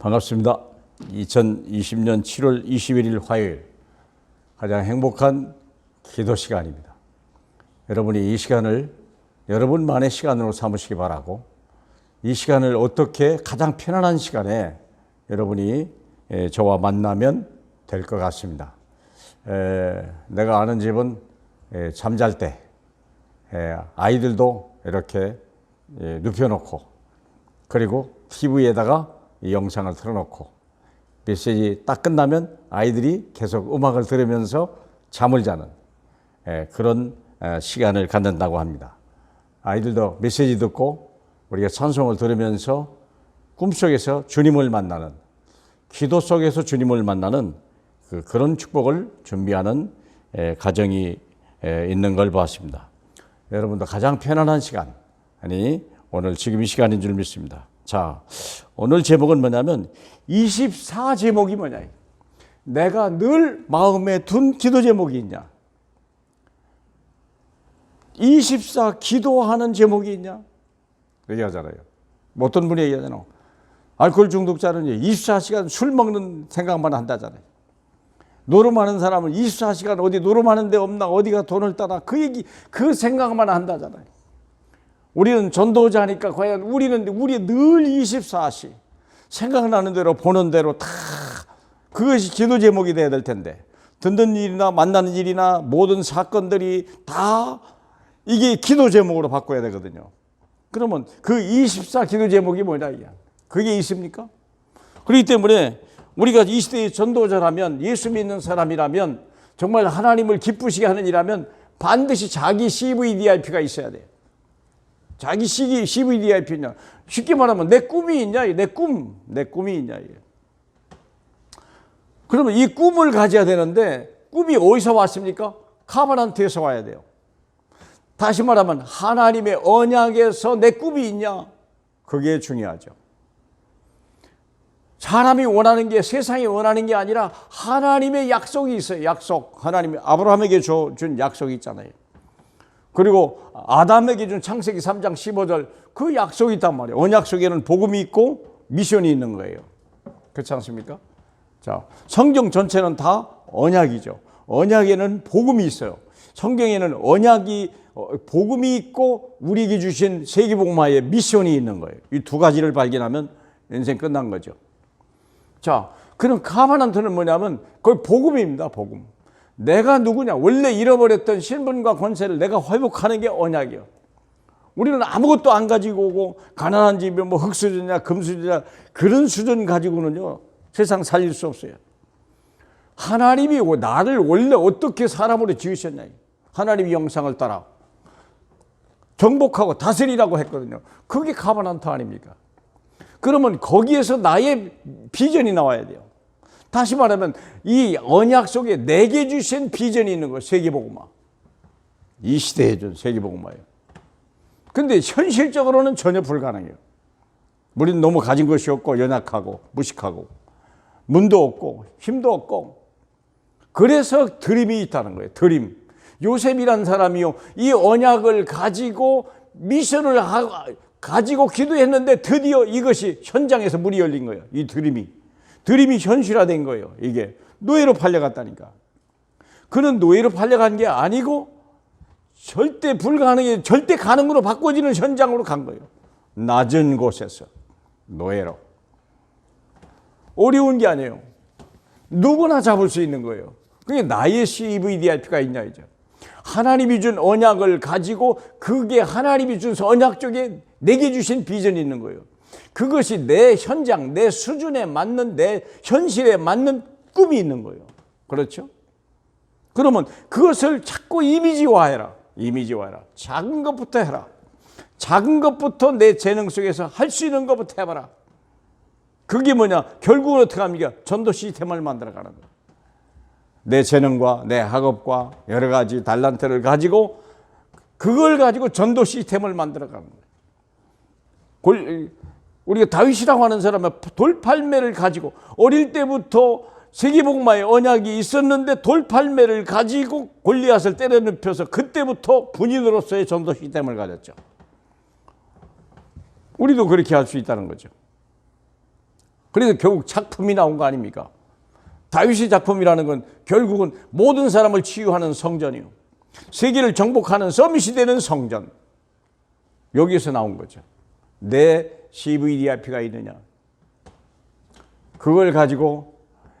반갑습니다. 2020년 7월 21일 화요일 가장 행복한 기도 시간입니다. 여러분이 이 시간을 여러분만의 시간으로 삼으시기 바라고, 이 시간을 어떻게 가장 편안한 시간에 여러분이 저와 만나면 될 것 같습니다. 내가 아는 집은 잠잘 때 아이들도 이렇게 눕혀놓고, 그리고 TV에다가 이 영상을 틀어놓고 메시지 딱 끝나면 아이들이 계속 음악을 들으면서 잠을 자는 그런 시간을 갖는다고 합니다. 아이들도 메시지 듣고 우리가 찬송을 들으면서 꿈속에서 주님을 만나는, 기도 속에서 주님을 만나는 그런 축복을 준비하는 가정이 있는 걸 보았습니다. 여러분도 가장 편안한 시간, 아니 오늘 지금 이 시간인 줄 믿습니다. 자, 오늘 제목은 뭐냐면 24 제목이 뭐냐. 내가 늘 마음에 둔 기도 제목이 있냐. 24 기도하는 제목이 있냐. 얘기하잖아요. 어떤 분이 얘기하잖아요. 알코올 중독자는 24시간 술 먹는 생각만 한다잖아요. 노름하는 사람은 24시간 어디 노름하는 데 없나, 어디가 돈을 따라, 그 얘기, 그 생각만 한다잖아요. 우리는 전도자니까 과연 우리 늘 24시 생각나는 대로 보는 대로 다 그것이 기도 제목이 돼야 될 텐데, 듣는 일이나 만나는 일이나 모든 사건들이 다 이게 기도 제목으로 바꿔야 되거든요. 그러면 그 24 기도 제목이 뭐냐, 그게 있습니까? 그렇기 때문에 우리가 이 시대의 전도자라면, 예수 믿는 사람이라면, 정말 하나님을 기쁘시게 하는 일이라면 반드시 자기 CVDIP가 있어야 돼요. 자기 CVDIP냐. 쉽게 말하면 내 꿈이 있냐, 내 꿈이 있냐. 그러면 이 꿈을 가져야 되는데, 꿈이 어디서 왔습니까? 카바란트에서 와야 돼요. 다시 말하면 하나님의 언약에서 내 꿈이 있냐, 그게 중요하죠. 사람이 원하는 게, 세상이 원하는 게 아니라 하나님의 약속이 있어요. 약속. 하나님이 아브라함에게 준 약속이 있잖아요. 그리고 아담에게 준 창세기 3장 15절 그 약속이 있단 말이에요. 언약 속에는 복음이 있고 미션이 있는 거예요. 그렇지 않습니까? 자, 성경 전체는 다 언약이죠. 언약에는 복음이 있어요. 성경에는 언약이, 복음이 있고 우리에게 주신 세계복음화의 미션이 있는 거예요. 이 두 가지를 발견하면 인생 끝난 거죠. 자, 그럼 카바란트는 뭐냐면 거의 복음입니다. 복음. 내가 누구냐, 원래 잃어버렸던 신분과 권세를 내가 회복하는 게 언약이에요. 우리는 아무것도 안 가지고 오고, 가난한 집에 뭐 흙수저냐 금수저냐 그런 수준 가지고는요 세상 살릴 수 없어요. 하나님이 나를 원래 어떻게 사람으로 지으셨냐, 하나님의 영상을 따라 정복하고 다스리라고 했거든요. 그게 카바란트 아닙니까? 그러면 거기에서 나의 비전이 나와야 돼요. 다시 말하면 이 언약 속에 내게 주신 비전이 있는 거예요. 세계복음화. 이 시대에 준 세계복음화예요. 근데 현실적으로는 전혀 불가능해요. 우리는 너무 가진 것이 없고 연약하고 무식하고 문도 없고 힘도 없고, 그래서 드림이 있다는 거예요. 드림. 요셉이라는 사람이요, 이 언약을 가지고 미션을 가지고 기도했는데 드디어 이것이 현장에서 문이 열린 거예요. 이 드림이 현실화된 거예요. 이게 노예로 팔려갔다니까. 그는 노예로 팔려간 게 아니고 절대 불가능해, 절대 가능으로 바꿔지는 현장으로 간 거예요. 낮은 곳에서 노예로. 어려운 게 아니에요. 누구나 잡을 수 있는 거예요. 그게 나의 CVDIP가 있냐 이죠. 하나님이 준 언약을 가지고, 그게 하나님이 준 언약 쪽에 내게 주신 비전이 있는 거예요. 그것이 내 현장, 내 수준에 맞는, 내 현실에 맞는 꿈이 있는 거예요. 그렇죠? 그러면 그것을 자꾸 이미지화해라. 작은 것부터 해라. 작은 것부터 내 재능 속에서 할 수 있는 것부터 해봐라. 그게 뭐냐? 결국은 어떻게 합니까? 전도 시스템을 만들어가는 거예요. 내 재능과 내 학업과 여러 가지 달란트를 가지고, 그걸 가지고 전도 시스템을 만들어가는 거예요. 우리가 다윗이라고 하는 사람은 돌팔매를 가지고, 어릴 때부터 세계복음화의 언약이 있었는데 돌팔매를 가지고 골리앗을 때려눕혀서 그때부터 군인으로서의 전도 시스템을 가졌죠. 우리도 그렇게 할 수 있다는 거죠. 그래서 결국 작품이 나온 거 아닙니까? 다윗의 작품이라는 건 결국은 모든 사람을 치유하는 성전이요, 세계를 정복하는 서밋이 되는 성전, 여기에서 나온 거죠. 내 CVDIP가 있느냐, 그걸 가지고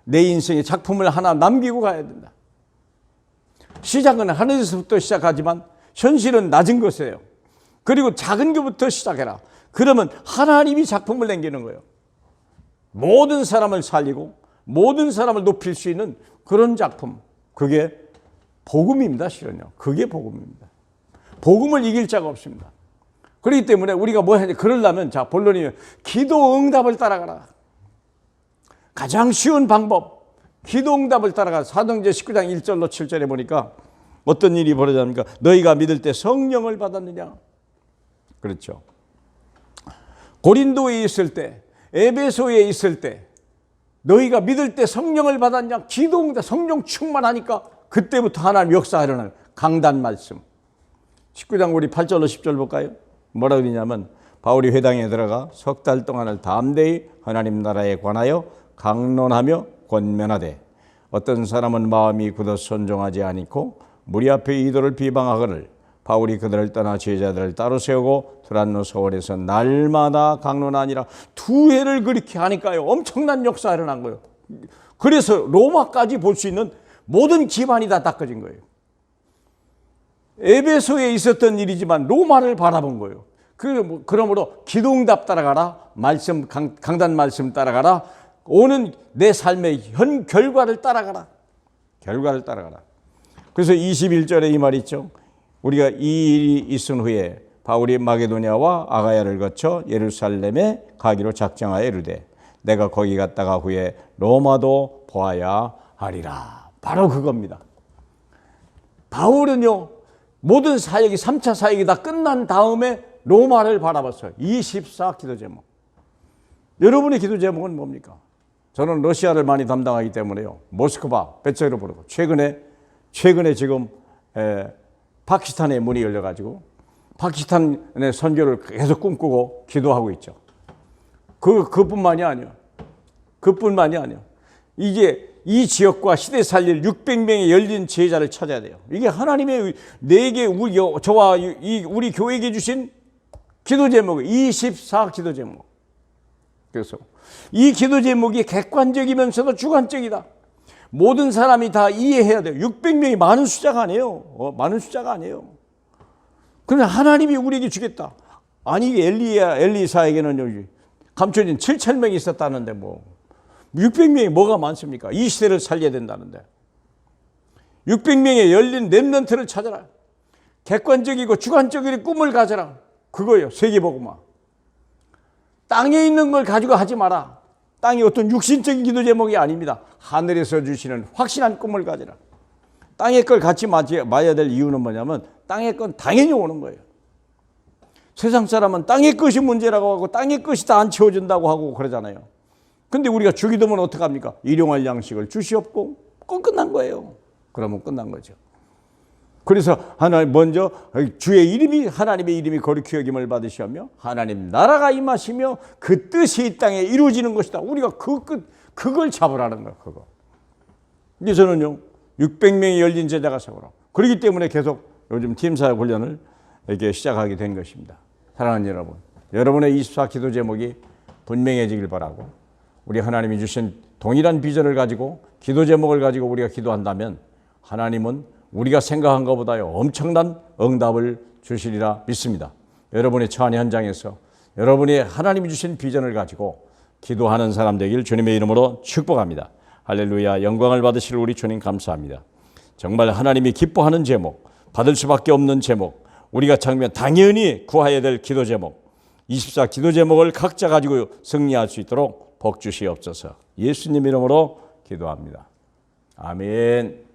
내 인생의 작품을 하나 남기고 가야 된다. 시작은 하늘에서부터 시작하지만 현실은 낮은 것이에요. 그리고 작은 것부터 시작해라. 그러면 하나님이 작품을 남기는 거예요. 모든 사람을 살리고 모든 사람을 높일 수 있는 그런 작품, 그게 복음입니다. 실은요, 그게 복음입니다. 복음을 이길 자가 없습니다. 그렇기 때문에 우리가 뭐 해야 돼? 그러려면, 자, 본론이에요. 기도 응답을 따라가라. 가장 쉬운 방법, 기도 응답을 따라가. 사도행전 19장 1절로 7절에 보니까 어떤 일이 벌어집니까? 너희가 믿을 때 성령을 받았느냐? 그렇죠. 고린도에 있을 때, 에베소에 있을 때 너희가 믿을 때 성령을 받았냐? 기도 응답, 성령 충만하니까 그때부터 하나님 역사하려는 강단 말씀. 19장 우리 8절로 10절 볼까요? 뭐라 그러냐면, 바울이 회당에 들어가 석 달 동안을 담대히 하나님 나라에 관하여 강론하며 권면하되, 어떤 사람은 마음이 굳어 순종하지 않고 무리 앞에 이도를 비방하거늘 바울이 그들을 떠나 제자들을 따로 세우고 두란노 서원에서 날마다 강론하니라. 2회를 그렇게 하니까요, 엄청난 역사가 일어난 거예요. 그래서 로마까지 볼 수 있는 모든 기반이 다 닦아진 거예요. 에베소에 있었던 일이지만 로마를 바라본 거예요. 그러므로 기도응답 따라가라, 말씀, 강단 말씀 따라가라, 오는 내 삶의 현 결과를 따라가라. 결과를 따라가라. 그래서 21절에 이 말 있죠. 우리가 이 일이 있은 후에 바울이 마게도냐와 아가야를 거쳐 예루살렘에 가기로 작정하여 이르되, 내가 거기 갔다가 후에 로마도 보아야 하리라. 바로 그겁니다. 바울은요, 모든 사역이 3차 사역이 다 끝난 다음에 로마를 바라봤어요. 24 기도 제목. 여러분의 기도 제목은 뭡니까? 저는 러시아를 많이 담당하기 때문에요, 모스크바, 배째로 부르고, 최근에 지금 파키스탄에 문이 열려가지고 파키스탄의 선교를 계속 꿈꾸고 기도하고 있죠. 그뿐만이 아니에요. 그뿐만이 아니에요. 이제 이 지역과 시대 살릴 600명의 열린 제자를 찾아야 돼요. 이게 하나님의 내게 저와 우리 교회에게 주신 기도 제목, 24 기도 제목. 그래서 이 기도 제목이 객관적이면서도 주관적이다. 모든 사람이 다 이해해야 돼요. 600명이 많은 숫자가 아니에요. 많은 숫자가 아니에요. 그러나 하나님이 우리에게 주겠다. 아니, 엘리사에게는 감춰진 7,000명이 있었다는데 600명이 뭐가 많습니까? 이 시대를 살려야 된다는데. 600명의 열린 렘넌트를 찾아라. 객관적이고 주관적인 꿈을 가져라. 그거예요. 세계복음화. 땅에 있는 걸 가지고 하지 마라. 땅이 어떤 육신적인 기도 제목이 아닙니다. 하늘에서 주시는 확실한 꿈을 가져라. 땅의 걸 같이 맞아야 될 이유는 뭐냐면, 땅의 건 당연히 오는 거예요. 세상 사람은 땅의 것이 문제라고 하고 땅의 것이 다 안 채워준다고 하고 그러잖아요. 근데 우리가 주기도면 어떡합니까? 일용할 양식을 주시옵고, 끝난 거예요. 그러면 끝난 거죠. 그래서 하나님 먼저 주의 이름이, 하나님의 이름이 거룩히 여김을 받으시며 하나님 나라가 임하시며 그 뜻이 이 땅에 이루어지는 것이다. 우리가 그걸 잡으라는 거예요. 그거. 이제 저는요, 600명이 열린 제자가 세우라. 그렇기 때문에 계속 요즘 팀사역 훈련을 이렇게 시작하게 된 것입니다. 사랑하는 여러분, 여러분의 24 기도 제목이 분명해지길 바라고, 우리 하나님이 주신 동일한 비전을 가지고 기도 제목을 가지고 우리가 기도한다면 하나님은 우리가 생각한 것보다 엄청난 응답을 주시리라 믿습니다. 여러분의 처한 현장에서 여러분이 하나님이 주신 비전을 가지고 기도하는 사람 되길 주님의 이름으로 축복합니다. 할렐루야. 영광을 받으실 우리 주님 감사합니다. 정말 하나님이 기뻐하는 제목, 받을 수밖에 없는 제목, 우리가 정말 당연히 구해야 될 기도 제목, 24 기도 제목을 각자 가지고 승리할 수 있도록 복 주시옵소서. 예수님 이름으로 기도합니다. 아멘.